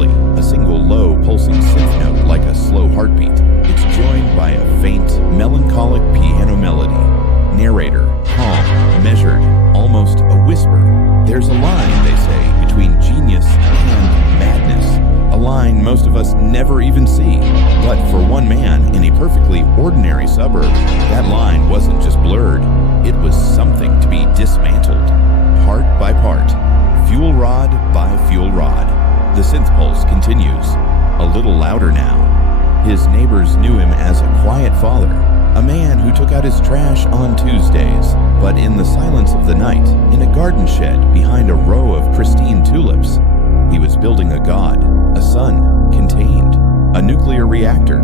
Rarely a single low, pulsing synth note like a slow heartbeat. It's joined by a faint, melancholic piano melody. Narrator, calm, measured, almost a whisper. There's a line, they say, between genius and madness. A line most of us never even see. But for one man in a perfectly ordinary suburb, that line wasn't just blurred. It was something to be dismantled, part by part, fuel rod by fuel rod. The synth pulse continues, a little louder now. His neighbors knew him as a quiet father, a man who took out his trash on Tuesdays. But in the silence of the night, in a garden shed behind a row of pristine tulips, he was building a god, a sun, contained, a nuclear reactor.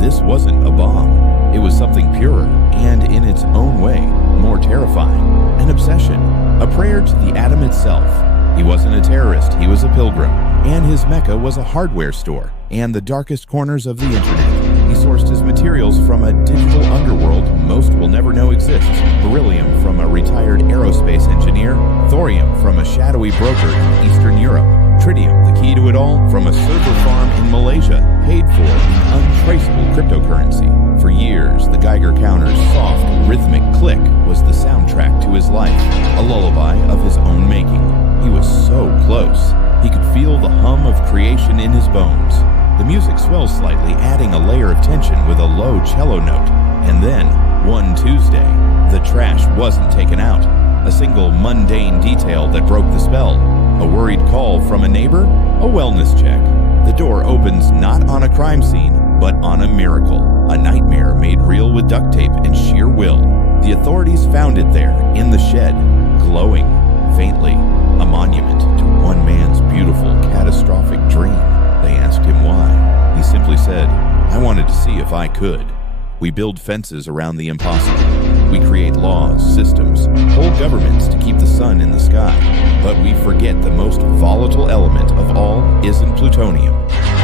This wasn't a bomb. It was something purer, and in its own way, more terrifying. An obsession, a prayer to the atom itself. He wasn't a terrorist, he was a pilgrim, and his Mecca was a hardware store, and the darkest corners of the internet. He sourced his materials from a digital underworld most will never know exists. Beryllium from a retired aerospace engineer, thorium from a shadowy broker in Eastern Europe, tritium, the key to it all, from a server farm in Malaysia, paid for in untraceable cryptocurrency. For years, the Geiger counter's soft, rhythmic click was the soundtrack to his life, a lullaby of his own making. He was so close. He could feel the hum of creation in his bones. The music swells slightly, adding a layer of tension with a low cello note. And then, one Tuesday, the trash wasn't taken out. A single mundane detail that broke the spell. A worried call from a neighbor? A wellness check. The door opens not on a crime scene, but on a miracle. A nightmare made real with duct tape and sheer will. The authorities found it there, in the shed, glowing, faintly, a monument to one man's beautiful, catastrophic dream. They asked him why. He simply said, "I wanted to see if I could." We build fences around the impossible. We create laws, systems, whole governments to keep the sun in the sky. But we forget the most volatile element of all isn't plutonium.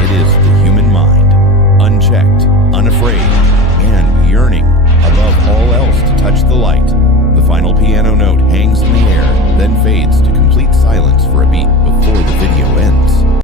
It is the human mind. Unchecked, unafraid, and yearning, above all else, to touch the light. The final piano note hangs in the air, then fades to